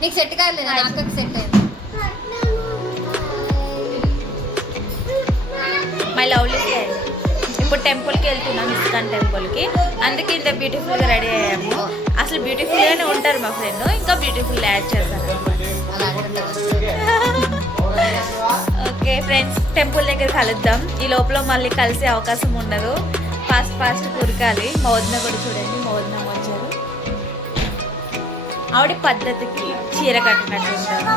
నీకు సెట్ కాదు, అక్కకి సెట్ అయింది. మై లవ్లీ ఫ్రెండ్, ఇప్పుడు టెంపుల్కి వెళ్తున్నాం, ఇస్కాన్ టెంపుల్కి. అందుకే ఇంత బ్యూటిఫుల్గా రెడీ అయ్యాము. అసలు బ్యూటిఫుల్గానే ఉంటారు మా ఫ్రెండ్, ఇంకా బ్యూటిఫుల్ యాడ్ చేస్తారు. ఓకే ఫ్రెండ్స్, టెంపుల్ దగ్గర కలుద్దాం. ఈ లోపల మళ్ళీ కలిసే అవకాశం ఉండదు. ఫాస్ట్ కూరకాలి. మా వదిన కూడా చూడండి, మా వదిన వచ్చారు. ఆవిడ పద్ధతికి చీర కట్టినట్టు ఉంటారు.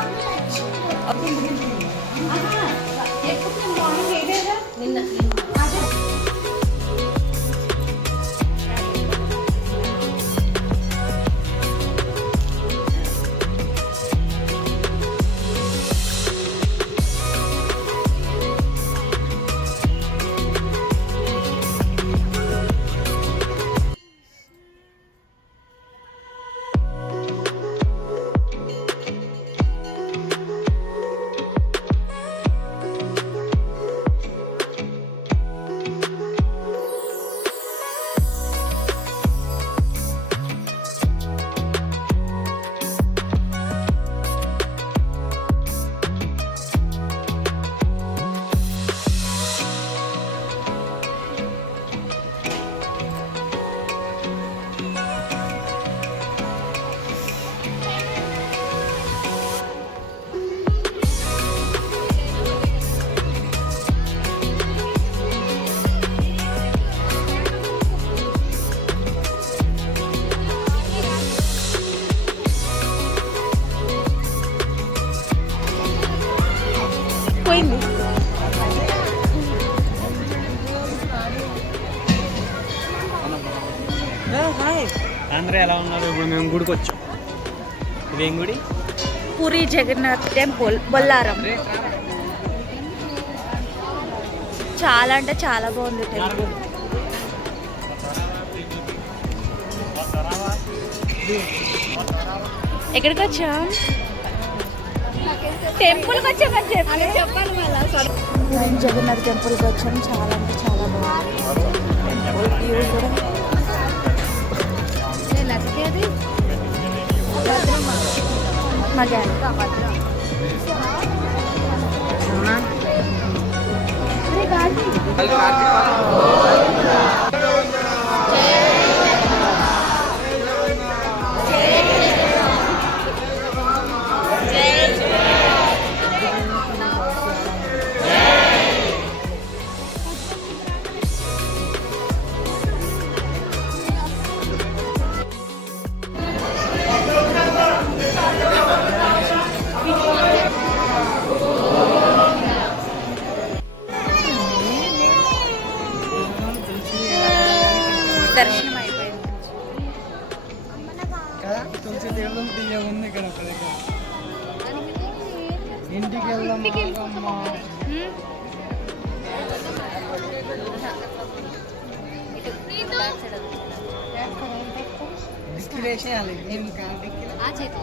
పోయింది. అందరూ ఎలా ఉన్నారు? ఇప్పుడు మేము గుడికి వచ్చాం. ఇదేం గుడి? పూరి జగన్నాథ్ టెంపుల్, బొల్లారం. చాలా అంటే చాలా బాగుంది టెంపుల్. ఎక్కడికి వచ్చాం? టెంపుల్కి వచ్చామని చెప్పాలి మళ్ళీ. జగన్నాథ్ టెంపుల్కి వచ్చాం. చాలా అంటే చాలా బాగుంది టెంపుల్ వ్యూ కూడా. మా డాడీ దర్శనం అయిపోయింది. ఇంటికి వెళ్దాం. ఆ చేతి